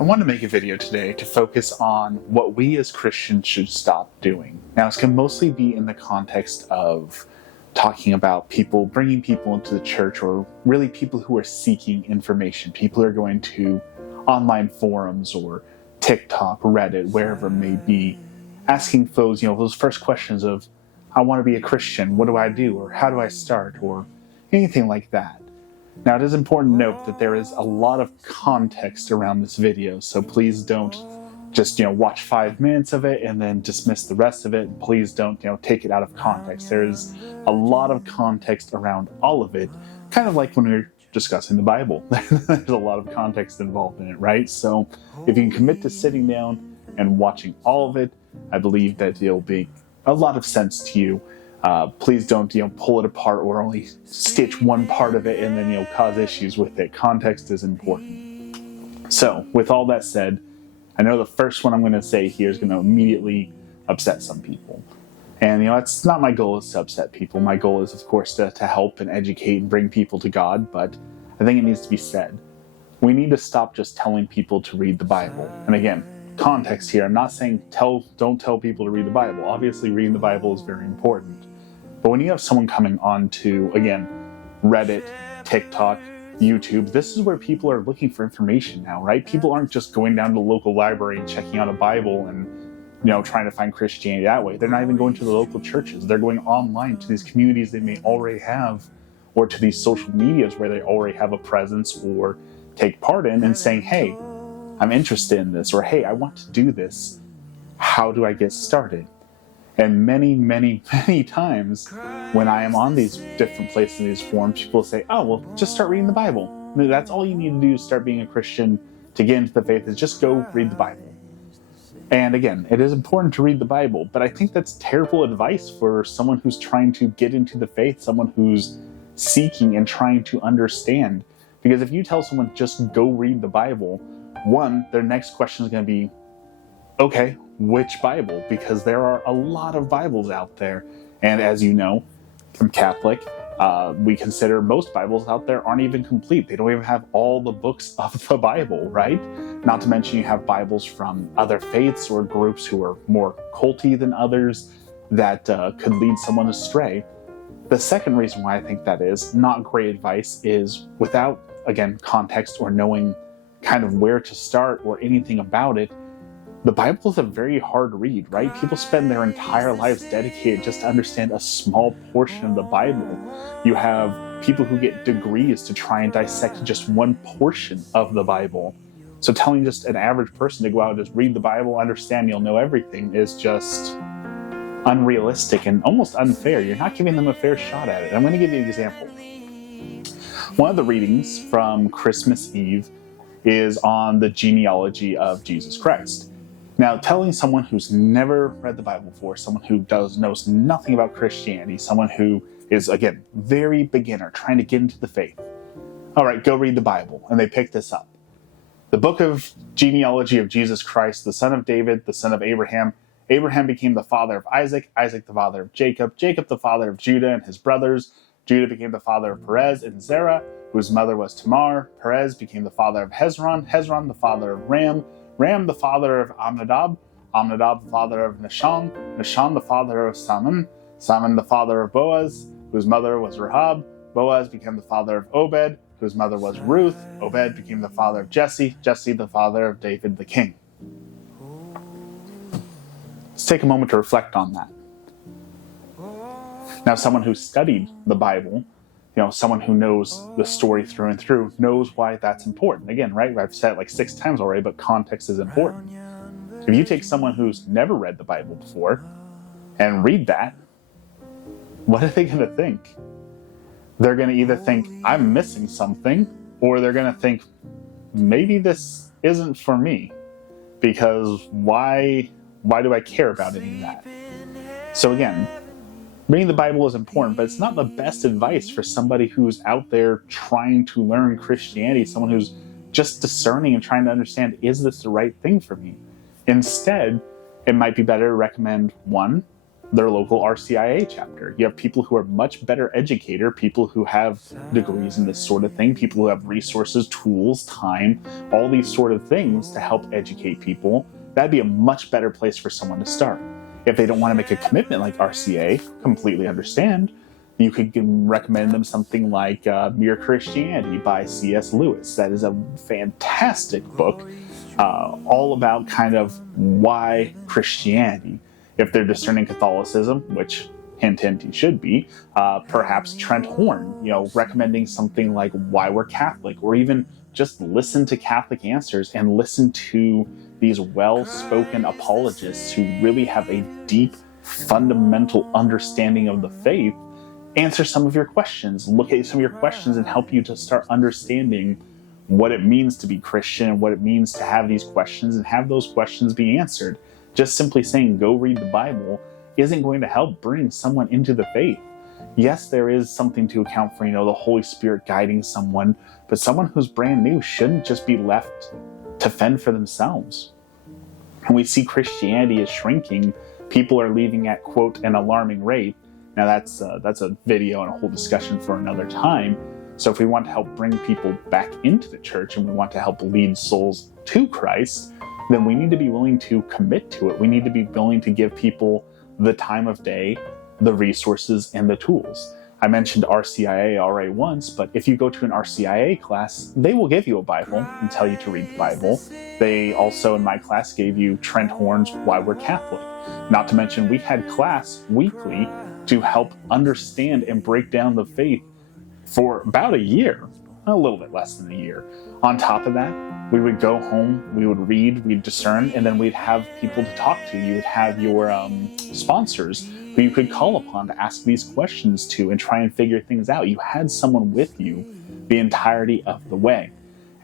I want to make a video today to focus on what we as Christians should stop doing. Now, this can mostly be in the context of talking about people, bringing people into the church, or really people who are seeking information. People who are going to online forums or TikTok, Reddit, wherever it may be, asking those first questions of, I want to be a Christian, what do I do? Or how do I start? Or anything like that. Now, it is important to note that there is a lot of context around this video, so please don't just, watch 5 minutes of it and then dismiss the rest of it. Please don't, take it out of context. There's a lot of context around all of it, kind of like when we're discussing the Bible. There's a lot of context involved in it, right? So if you can commit to sitting down and watching all of it, I believe that it'll make a lot of sense to you. Please don't, pull it apart or only stitch one part of it and then, cause issues with it. Context is important. So, with all that said, I know the first one I'm going to say here is going to immediately upset some people. And, it's not my goal is to upset people. My goal is, of course, to help and educate and bring people to God, but I think it needs to be said. We need to stop just telling people to read the Bible. And again, context here, I'm not saying don't tell people to read the Bible. Obviously, reading the Bible is very important. But when you have someone coming on to, again, Reddit, TikTok, YouTube, this is where people are looking for information now, right? People aren't just going down to the local library and checking out a Bible and, trying to find Christianity that way. They're not even going to the local churches. They're going online to these communities they may already have, or to these social medias where they already have a presence or take part in, and saying, hey, I'm interested in this, or hey, I want to do this. How do I get started? And many, many, many times when I am on these different places, these forums, people say, oh, well, just start reading the Bible. That's all you need to do to start being a Christian, to get into the faith, is just go read the Bible. And again, it is important to read the Bible, but I think that's terrible advice for someone who's trying to get into the faith, someone who's seeking and trying to understand. Because if you tell someone just go read the Bible, one, their next question is going to be, okay, which Bible? Because there are a lot of Bibles out there. And as you know, I'm Catholic, we consider most Bibles out there aren't even complete. They don't even have all the books of the Bible, right? Not to mention you have Bibles from other faiths or groups who are more culty than others that could lead someone astray. The second reason why I think that is not great advice is without, again, context or knowing kind of where to start or anything about it, the Bible is a very hard read, right? People spend their entire lives dedicated just to understand a small portion of the Bible. You have people who get degrees to try and dissect just one portion of the Bible. So telling just an average person to go out and just read the Bible, understand you'll know everything, is just unrealistic and almost unfair. You're not giving them a fair shot at it. I'm going to give you an example. One of the readings from Christmas Eve is on the genealogy of Jesus Christ. Now, telling someone who's never read the Bible before, someone who knows nothing about Christianity, someone who is, again, very beginner, trying to get into the faith, all right, go read the Bible, and they pick this up. The book of genealogy of Jesus Christ, the son of David, the son of Abraham. Abraham became the father of Isaac, Isaac the father of Jacob, Jacob the father of Judah and his brothers. Judah became the father of Perez and Zerah, whose mother was Tamar. Perez became the father of Hezron, Hezron the father of Ram, Ram the father of Amminadab, Amminadab the father of Nahshon, Nahshon the father of Salmon, Salmon the father of Boaz, whose mother was Rahab. Boaz became the father of Obed, whose mother was Ruth. Obed became the father of Jesse, Jesse the father of David the king. Let's take a moment to reflect on that. Now, someone who studied the Bible, someone who knows the story through and through, knows why that's important. Again, right? I've said it like 6 times already, but context is important. If you take someone who's never read the Bible before and read that, what are they going to think? They're going to either think, I'm missing something, or they're going to think, maybe this isn't for me, because why do I care about any of that? So again, reading the Bible is important, but it's not the best advice for somebody who's out there trying to learn Christianity, someone who's just discerning and trying to understand, is this the right thing for me? Instead, it might be better to recommend, one, their local RCIA chapter. You have people who are much better educated, people who have degrees in this sort of thing, people who have resources, tools, time, all these sort of things to help educate people. That'd be a much better place for someone to start. If they don't want to make a commitment like RCA, completely understand. You could recommend them something like Mere Christianity by C.S. Lewis. That is a fantastic book, all about kind of why Christianity. If they're discerning Catholicism, which hint, hint, he should be, perhaps Trent Horn, recommending something like Why We're Catholic, or even just listen to Catholic Answers and listen to these well-spoken apologists who really have a deep, fundamental understanding of the faith. Answer some of your questions, look at some of your questions, and help you to start understanding what it means to be Christian and what it means to have these questions and have those questions be answered. Just simply saying, go read the Bible, isn't going to help bring someone into the faith. Yes, there is something to account for, the Holy Spirit guiding someone, but someone who's brand new shouldn't just be left to fend for themselves. When we see Christianity is shrinking, people are leaving at, quote, an alarming rate. Now that's a video and a whole discussion for another time. So if we want to help bring people back into the church and we want to help lead souls to Christ, then we need to be willing to commit to it. We need to be willing to give people the time of day, the resources, and the tools. I mentioned RCIA already once, but if you go to an RCIA class, they will give you a Bible and tell you to read the Bible. They also, in my class, gave you Trent Horn's Why We're Catholic. Not to mention, we had class weekly to help understand and break down the faith for about a year, a little bit less than a year. On top of that, we would go home, we would read, we'd discern, and then we'd have people to talk to. You would have your sponsors who you could call upon to ask these questions to and try and figure things out. You had someone with you the entirety of the way.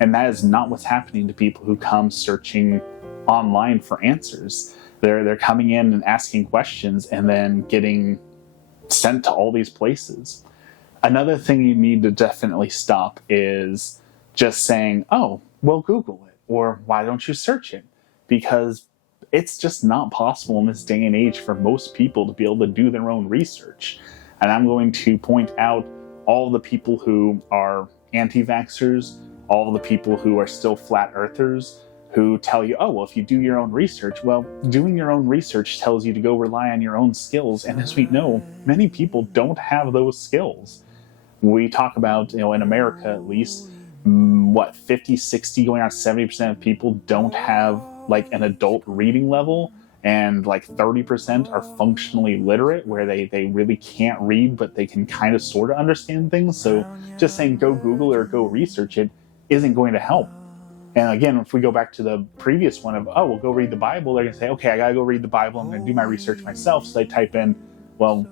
And that is not what's happening to people who come searching online for answers. They're coming in and asking questions and then getting sent to all these places. Another thing you need to definitely stop is just saying, oh, well, Google it, or why don't you search it? Because it's just not possible in this day and age for most people to be able to do their own research. And I'm going to point out all the people who are anti-vaxxers, all the people who are still flat earthers, who tell you, oh, well, if you do your own research, well, doing your own research tells you to go rely on your own skills. And as we know, many people don't have those skills. We talk about, in America at least, 50, 60, going on 70% of people don't have like an adult reading level, and like 30% are functionally literate, where they really can't read, but they can kind of sort of understand things. So just saying go Google or go research it isn't going to help. And again, if we go back to the previous one of, oh, well, go read the Bible, they're going to say, okay, I got to go read the Bible. I'm going to do my research myself. So they type in, well,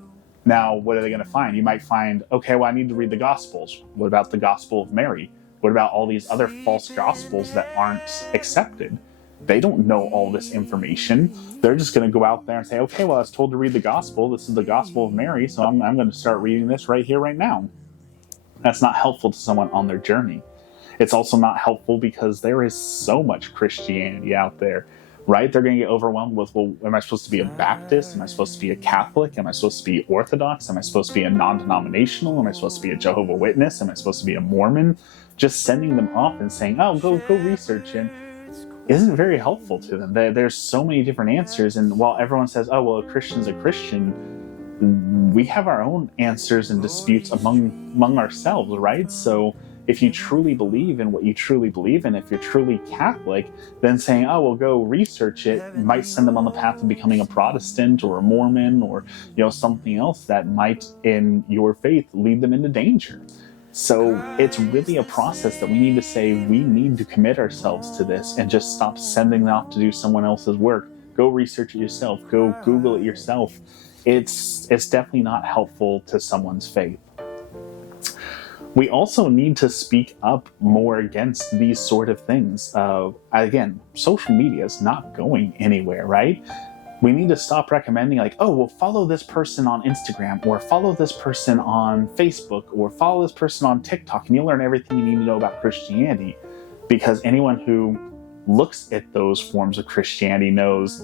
now what are they going to find? You might find, okay, well, I need to read the Gospels. What about the Gospel of Mary? What about all these other false Gospels that aren't accepted? They don't know all this information. They're just going to go out there and say, okay, well, I was told to read the Gospel. This is the Gospel of Mary, so I'm going to start reading this right here, right now. That's not helpful to someone on their journey. It's also not helpful because there is so much Christianity out there, right? They're going to get overwhelmed with, well, am I supposed to be a Baptist? Am I supposed to be a Catholic? Am I supposed to be Orthodox? Am I supposed to be a non-denominational? Am I supposed to be a Jehovah's Witness? Am I supposed to be a Mormon? Just sending them off and saying, oh, go research it isn't very helpful to them. There's so many different answers, and while everyone says, oh, well, a Christian's a Christian, we have our own answers and disputes among ourselves, right? So if you truly believe in what you truly believe in, if you're truly Catholic, then saying, oh, well, go research it might send them on the path of becoming a Protestant or a Mormon or, something else that might, in your faith, lead them into danger. So it's really a process that we need to say, we need to commit ourselves to this and just stop sending them off to do someone else's work. Go research it yourself. Go Google it yourself. It's definitely not helpful to someone's faith. We also need to speak up more against these sort of things. Again, social media is not going anywhere, right? We need to stop recommending like, oh, well, follow this person on Instagram, or follow this person on Facebook, or follow this person on TikTok, and you'll learn everything you need to know about Christianity. Because anyone who looks at those forms of Christianity knows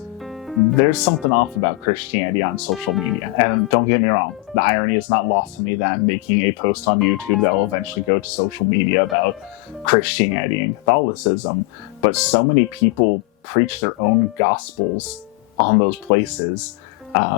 there's something off about Christianity on social media. And don't get me wrong, the irony is not lost on me that I'm making a post on YouTube that will eventually go to social media about Christianity and Catholicism. But so many people preach their own gospels on those places.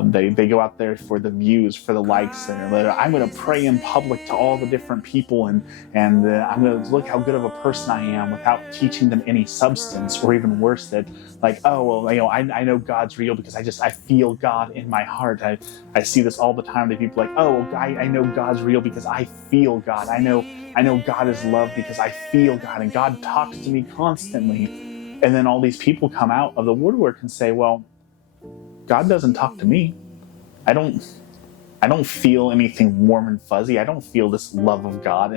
They go out there for the views, for the likes, and I'm going to pray in public to all the different people, and I'm going to look how good of a person I am without teaching them any substance, or even worse, that like, oh, well, I know God's real because I feel God in my heart. I see this all the time, that people are like, oh, well, I know God's real because I feel God. I know God is love because I feel God, and God talks to me constantly. And then all these people come out of the woodwork and say, well, God doesn't talk to me. I don't feel anything warm and fuzzy. I don't feel this love of God.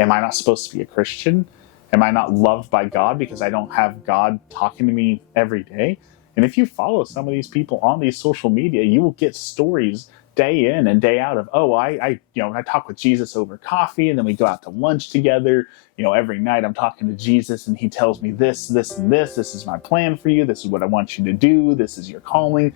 Am I not supposed to be a Christian? Am I not loved by God because I don't have God talking to me every day? And if you follow some of these people on these social media, you will get stories day in and day out of, oh, I talk with Jesus over coffee, and then we go out to lunch together. Every night I'm talking to Jesus, and he tells me this, this, and this. This is my plan for you. This is what I want you to do. This is your calling.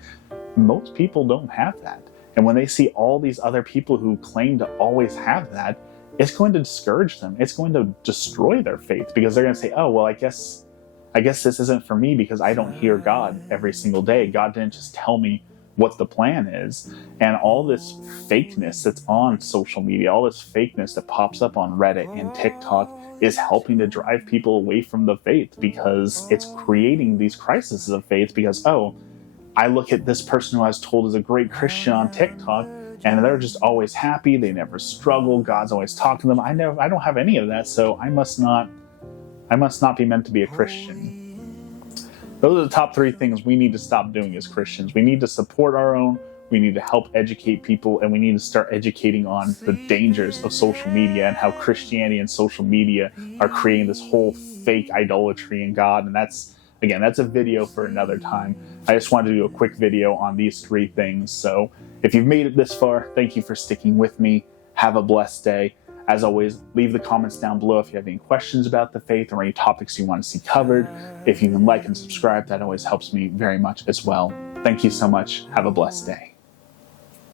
Most people don't have that. And when they see all these other people who claim to always have that, it's going to discourage them. It's going to destroy their faith, because they're going to say, oh, well, I guess this isn't for me because I don't hear God every single day. God didn't just tell me what the plan is. And all this fakeness that's on social media, all this fakeness that pops up on Reddit and TikTok, is helping to drive people away from the faith, because it's creating these crises of faith. Because, oh, I look at this person who I was told is a great Christian on TikTok, and they're just always happy. They never struggle. God's always talking to them. I don't have any of that, so I must not be meant to be a Christian. Those are the top 3 things we need to stop doing as Christians. We need to support our own, we need to help educate people, and we need to start educating on the dangers of social media and how Christianity and social media are creating this whole fake idolatry in God. And that's a video for another time. I just wanted to do a quick video on these 3 things. So if you've made it this far, thank you for sticking with me. Have a blessed day. As always, leave the comments down below if you have any questions about the faith or any topics you want to see covered. If you can like and subscribe, that always helps me very much as well. Thank you so much. Have a blessed day.